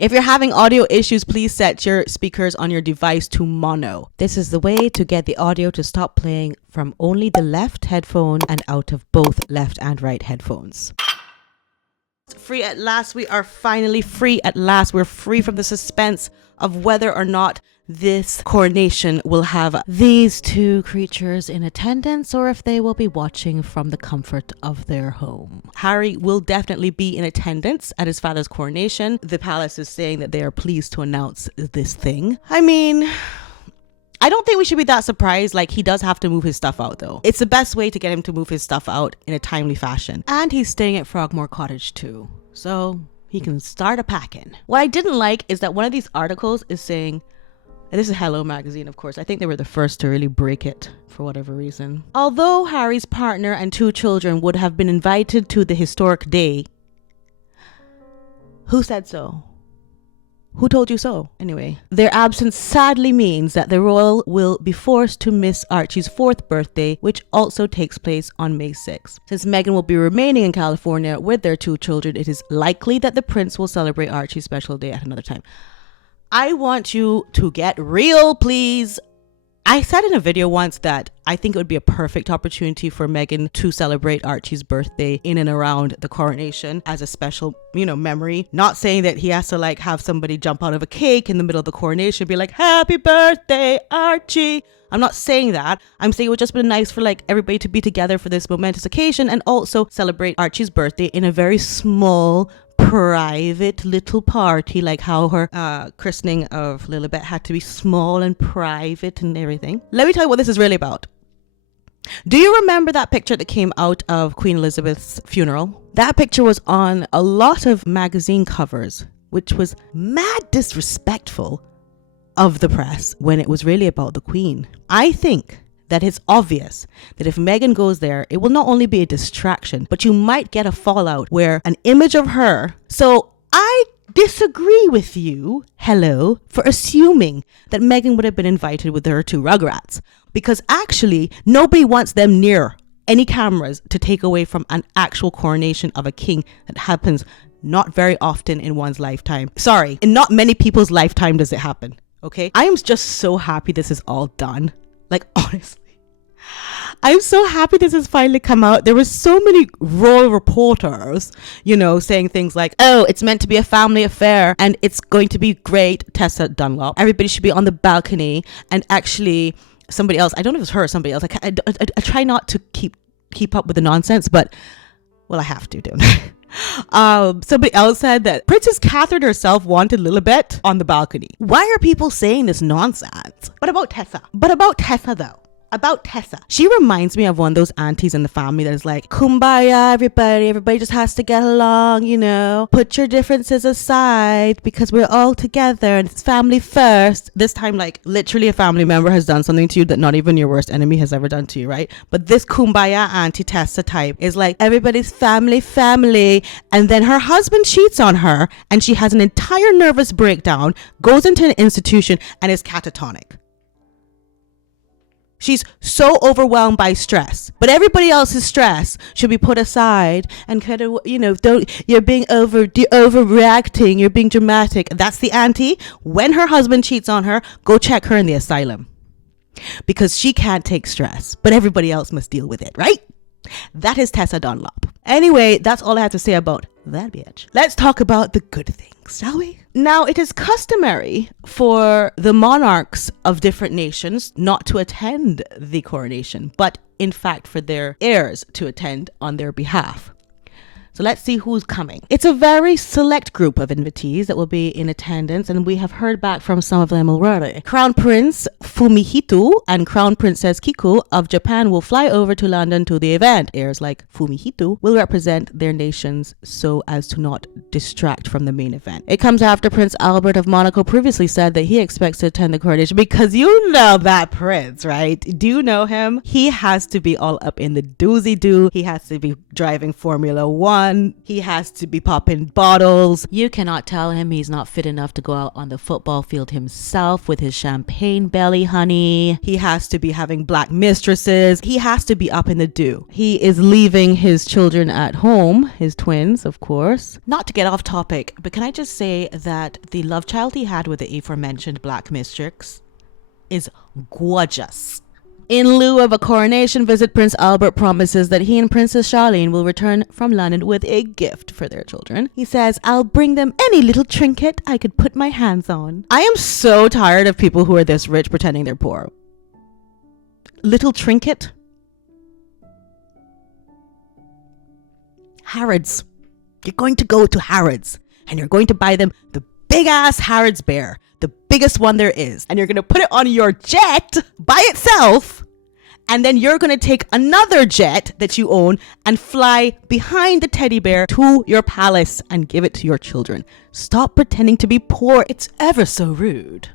If you're having audio issues, please set your speakers on your device to mono. This is the way to get the audio to stop playing from only the left headphone and out of both left and right headphones. Free at last. We are finally free at last. We're free from the suspense of whether or not this coronation will have these two creatures in attendance or if they will be watching from the comfort of their home. Harry will definitely be in attendance at his father's coronation. The palace is saying that they are pleased to announce this thing. I mean, I don't think we should be that surprised. Like, he does have to move his stuff out though. It's the best way to get him to move his stuff out in a timely fashion. And he's staying at Frogmore Cottage too, so he can start a packing. What I didn't like is that one of these articles is saying, and this is Hello Magazine, of course. I think they were the first to really break it for whatever reason. Although Harry's partner and 2 children would have been invited to the historic day. Who said so? Who told you so? Anyway, their absence sadly means that the royal will be forced to miss Archie's 4th birthday, which also takes place on May 6th. Since Meghan will be remaining in California with their 2 children, it is likely that the prince will celebrate Archie's special day at another time. I want you to get real, please. I said in a video once that I think it would be a perfect opportunity for Meghan to celebrate Archie's birthday in and around the coronation as a special, memory. Not saying that he has to like have somebody jump out of a cake in the middle of the coronation and be like, happy birthday, Archie. I'm not saying that. I'm saying it would just be nice for like everybody to be together for this momentous occasion and also celebrate Archie's birthday in a very small, private little party, like how her christening of Lilibet had to be small and private and everything. Let me tell you what this is really about. Do you remember that picture that came out of Queen Elizabeth's funeral? That picture was on a lot of magazine covers, which was mad disrespectful of the press when it was really about the Queen. I think that it's obvious that if Meghan goes there, it will not only be a distraction, but you might get a fallout where an image of her. So I disagree with you, hello, for assuming that Meghan would have been invited with her 2 rugrats, because actually nobody wants them near any cameras to take away from an actual coronation of a king that happens not very often in one's lifetime. Sorry, in not many people's lifetime does it happen. Okay, I am just so happy this is all done. Like, honestly, I'm so happy this has finally come out. There were so many royal reporters, saying things like, oh, it's meant to be a family affair and it's going to be great. Tessa Dunlop. Everybody should be on the balcony. And actually, somebody else, I don't know if it's her or somebody else. I try not to keep up with the nonsense, but, well, I have to, don't I? Somebody else said that Princess Catherine herself wanted Lilibet on the balcony. Why are people saying this nonsense? What about Tessa? But about Tessa though. About Tessa. She reminds me of one of those aunties in the family that is like, kumbaya, everybody just has to get along, put your differences aside because we're all together and it's family first. This time, like, literally a family member has done something to you that not even your worst enemy has ever done to you, right? But this kumbaya auntie Tessa type is like, everybody's family, and then her husband cheats on her and she has an entire nervous breakdown, goes into an institution and is catatonic. She's so overwhelmed by stress, but everybody else's stress should be put aside and kind of, you're being overreacting, you're being dramatic. That's the auntie. When her husband cheats on her, go check her in the asylum because she can't take stress, but everybody else must deal with it, right? That is Tessa Dunlop. Anyway, that's all I have to say about that bitch. Let's talk about the good things, shall we? Now, it is customary for the monarchs of different nations not to attend the coronation, but in fact for their heirs to attend on their behalf. So let's see who's coming. It's a very select group of invitees that will be in attendance, and we have heard back from some of them already. Crown Prince Fumihito and Crown Princess Kiko of Japan will fly over to London to the event. Heirs like Fumihito will represent their nations so as to not distract from the main event. It comes after Prince Albert of Monaco previously said that he expects to attend the coronation because you know that prince, right? Do you know him? He has to be all up in the doozy-doo. He has to be driving Formula 1. fun. He has to be popping bottles. You cannot tell him he's not fit enough to go out on the football field himself with his champagne belly, honey. He has to be having black mistresses. He has to be up in the do. He is leaving his children at home, his twins, of course. Not to get off topic, but can I just say that the love child he had with the aforementioned black mistress is gorgeous. In lieu of a coronation visit, Prince Albert promises that he and Princess Charlene will return from London with a gift for their children. He says, "I'll bring them any little trinket I could put my hands on." I am so tired of people who are this rich pretending they're poor. Little trinket? Harrods. You're going to go to Harrods and you're going to buy them the big ass Harrods bear, the biggest one there is, and you're going to put it on your jet by itself, and then you're going to take another jet that you own and fly behind the teddy bear to your palace and give it to your children. Stop pretending to be poor. It's ever so rude.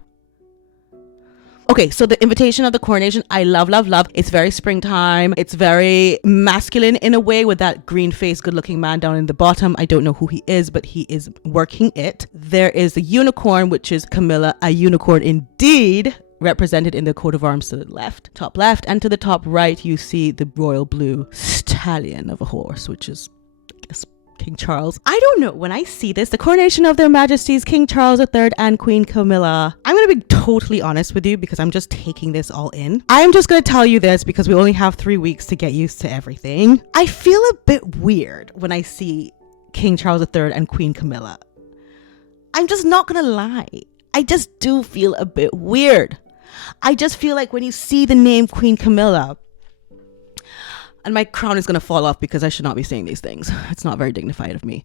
Okay, so the invitation of the coronation, I love. It's very springtime. It's very masculine in a way with that green face, good looking man down in the bottom. I don't know who he is, but he is working it. There is a unicorn, which is Camilla, a unicorn indeed, represented in the coat of arms to the top left, and to the top right, you see the royal blue stallion of a horse, which is, I guess, King Charles. I don't know. When I see this, the coronation of their majesties, King Charles III and Queen Camilla, I'm going to be totally honest with you because I'm just taking this all in. I'm just going to tell you this because we only have 3 weeks to get used to everything. I feel a bit weird when I see King Charles III and Queen Camilla. I'm just not going to lie. I just do feel a bit weird. I just feel like when you see the name Queen Camilla, and my crown is going to fall off because I should not be saying these things. It's not very dignified of me.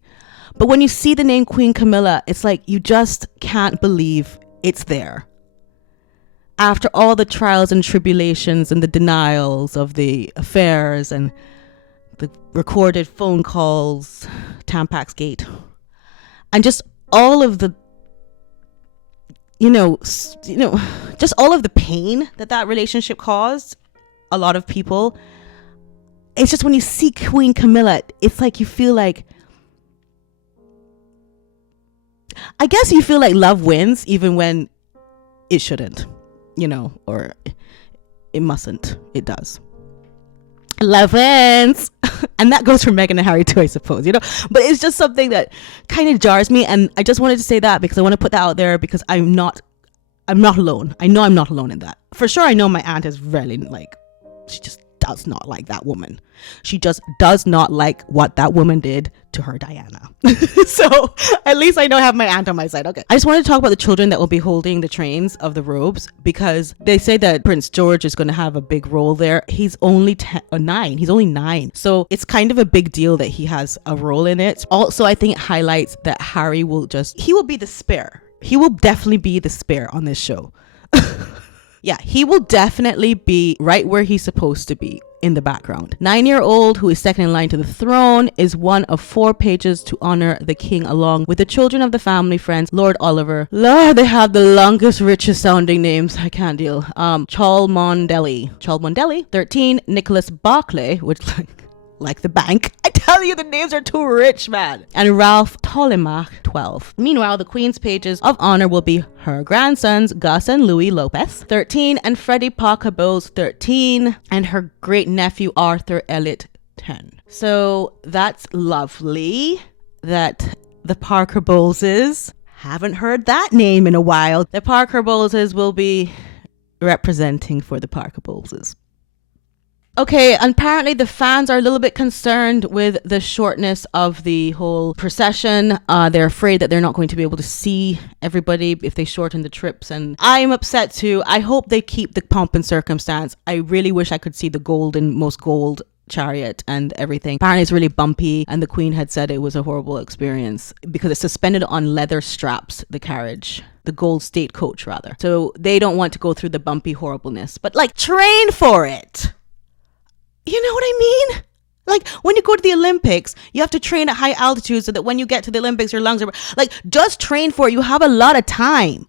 But when you see the name Queen Camilla, it's like you just can't believe it's there. After all the trials and tribulations and the denials of the affairs and the recorded phone calls, Tampax Gate, and just all of the, just all of the pain that relationship caused a lot of people. It's just when you see Queen Camilla, it's like you feel like, I guess you feel like love wins even when it shouldn't, or it mustn't. It does. Love wins. And that goes for Meghan and Harry too, I suppose, but it's just something that kind of jars me. And I just wanted to say that because I want to put that out there because I'm not alone. I know I'm not alone in that. For sure, I know my aunt is really she just does not like that woman. She just does not like what that woman did to her Diana. So at least I know I have my aunt on my side. Okay. I just wanted to talk about the children that will be holding the trains of the robes because they say that Prince George is going to have a big role there. He's only 9. He's only 9. So it's kind of a big deal that he has a role in it. Also, I think it highlights that Harry he will be the spare. He will definitely be the spare on this show. Yeah, he will definitely be right where he's supposed to be in the background. 9-year-old, who is second in line to the throne, is one of 4 pages to honor the king along with the children of the family friends. Lord Oliver. Lord, they have the longest, richest sounding names. I can't deal. Cholmondeley, 13. Nicholas Barclay, which like the bank. I tell you, the names are too rich, man. And Ralph Tolemach, 12. Meanwhile, the Queen's pages of honor will be her grandsons, Gus and Louis Lopez, 13, and Freddie Parker-Bowles, 13, and her great-nephew, Arthur Elliot, 10. So that's lovely that the Parker-Bowleses, haven't heard that name in a while. The Parker-Bowleses will be representing for the Parker-Bowleses. Okay, apparently the fans are a little bit concerned with the shortness of the whole procession. They're afraid that they're not going to be able to see everybody if they shorten the trips. And I'm upset too. I hope they keep the pomp and circumstance. I really wish I could see the most gold chariot and everything. Apparently it's really bumpy, and the Queen had said it was a horrible experience because it's suspended on leather straps, the carriage. The gold state coach, rather. So they don't want to go through the bumpy horribleness. But train for it. You know what I mean? When you go to the Olympics, you have to train at high altitude so that when you get to the Olympics, your lungs are... just train for it. You have a lot of time.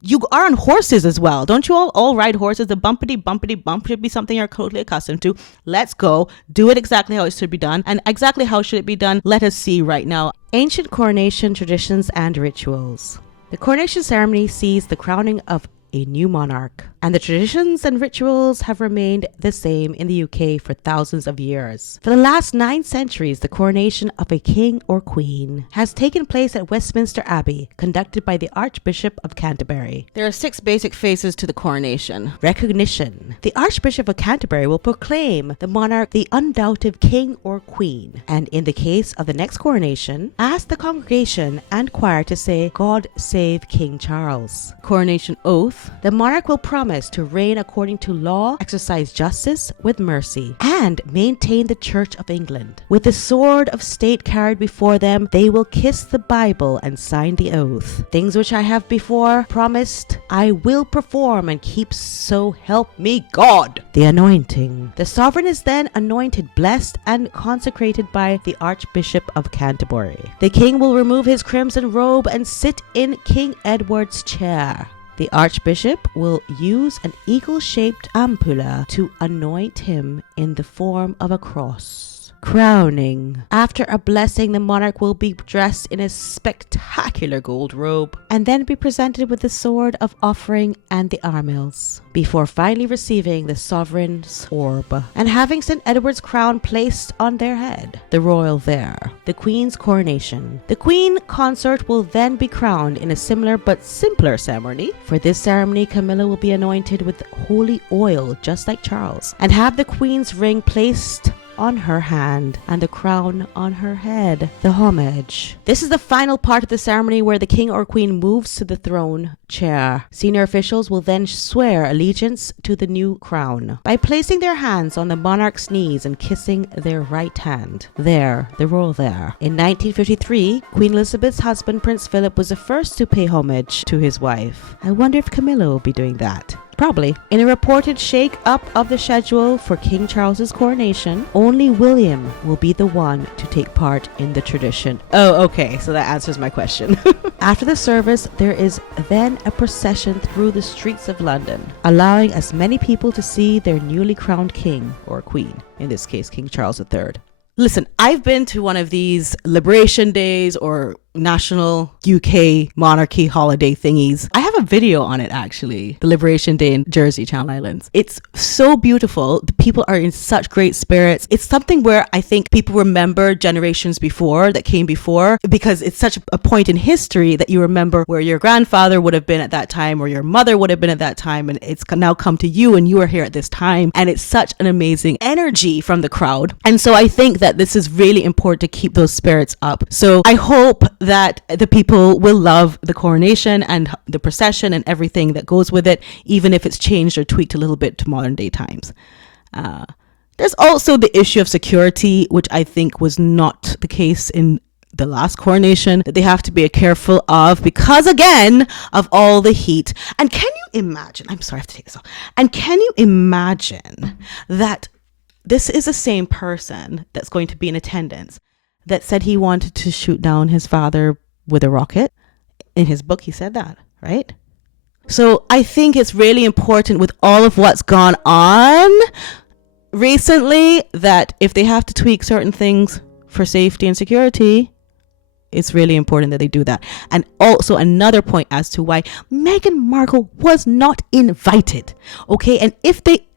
You are on horses as well. Don't you all ride horses? The bumpity bump should be something you're totally accustomed to. Let's go. Do it exactly how it should be done. And exactly how should it be done? Let us see right now. Ancient coronation traditions and rituals. The coronation ceremony sees the crowning of a new monarch, and the traditions and rituals have remained the same in the UK for thousands of years. For the last 9 centuries, the coronation of a king or queen has taken place at Westminster Abbey, conducted by the Archbishop of Canterbury. There are 6 basic phases to the coronation. Recognition. The Archbishop of Canterbury will proclaim the monarch the undoubted king or queen, and in the case of the next coronation, ask the congregation and choir to say, "God save King Charles." Coronation oath. The monarch will promise to reign according to law, exercise justice with mercy, and maintain the Church of England. With the sword of state carried before them, they will kiss the Bible and sign the oath. Things which I have before promised, I will perform and keep, so help me God. The anointing. The sovereign is then anointed, blessed, and consecrated by the Archbishop of Canterbury. The king will remove his crimson robe and sit in King Edward's chair. The Archbishop will use an eagle-shaped ampulla to anoint him in the form of a cross. Crowning. After a blessing, the monarch will be dressed in a spectacular gold robe and then be presented with the sword of offering and the armils, before finally receiving the sovereign's orb and having St. Edward's crown placed on their head. The royal there. The Queen's coronation. The Queen consort will then be crowned in a similar but simpler ceremony. For this ceremony, Camilla will be anointed with holy oil just like Charles, and have the Queen's ring placed on her hand and the crown on her head. The homage. This is the final part of the ceremony where the king or queen moves to the throne chair. Senior officials will then swear allegiance to the new crown by placing their hands on the monarch's knees and kissing their right hand. There, the royal there. In 1953, Queen Elizabeth's husband, Prince Philip, was the first to pay homage to his wife. I wonder if Camilla will be doing that. Probably. In a reported shake-up of the schedule for King Charles's coronation, only William will be the one to take part in the tradition. Oh, okay, so that answers my question. After the service, there is then a procession through the streets of London, allowing as many people to see their newly crowned king or queen, in this case, King Charles III. Listen, I've been to one of these Liberation Days or national UK monarchy holiday thingies. I have a video on it actually, the Liberation Day in Jersey, Channel Islands. It's so beautiful. The people are in such great spirits. It's something where I think people remember generations before that came before, because it's such a point in history that you remember where your grandfather would have been at that time or your mother would have been at that time, and it's now come to you and you are here at this time, and it's such an amazing energy from the crowd. And so I think that this is really important to keep those spirits up. So I hope that the people will love the coronation and the procession and everything that goes with it, even if it's changed or tweaked a little bit to modern day times. There's also the issue of security, which I think was not the case in the last coronation, that they have to be careful of because, again, of all the heat. And can you imagine, I'm sorry, I have to take this off. And can you imagine that this is the same person that's going to be in attendance that said he wanted to shoot down his father with a rocket? In his book, he said that, right? So I think it's really important with all of what's gone on recently that if they have to tweak certain things for safety and security, it's really important that they do that. And also another point as to why Meghan Markle was not invited. Okay. And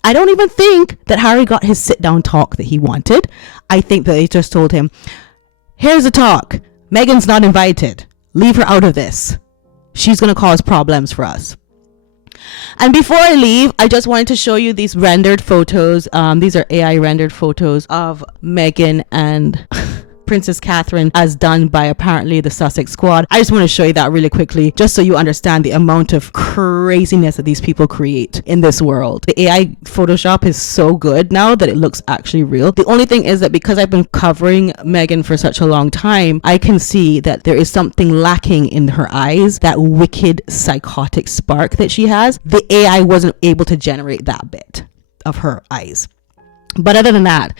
I don't even think that Harry got his sit down talk that he wanted. I think that they just told him, here's a talk. Meghan's not invited. Leave her out of this. She's going to cause problems for us. And before I leave, I just wanted to show you these rendered photos. These are AI rendered photos of Meghan and Princess Catherine, as done by apparently the Sussex Squad. I just want to show you that really quickly, just so you understand the amount of craziness that these people create in this world. The AI Photoshop is so good now that it looks actually real. The only thing is that because I've been covering Meghan for such a long time, I can see that there is something lacking in her eyes, that wicked psychotic spark that she has. The AI wasn't able to generate that bit of her eyes. But other than that,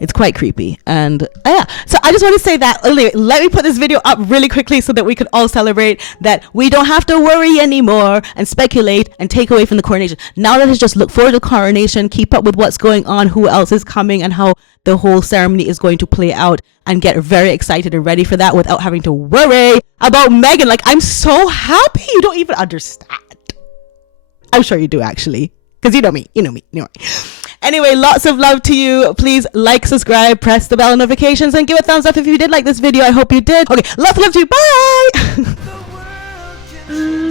it's quite creepy. And yeah, so I just want to say that, let me put this video up really quickly so that we can all celebrate that we don't have to worry anymore and speculate and take away from the coronation. Now let us just look forward to the coronation, keep up with what's going on, who else is coming, and how the whole ceremony is going to play out, and get very excited and ready for that without having to worry about Meghan. Like, I'm so happy. You don't even understand. I'm sure you do, actually, because you know me. Anyway, lots of love to you. Please like, subscribe, press the bell notifications, and give a thumbs up if you did like this video. I hope you did. Okay, lots of love to you. Bye.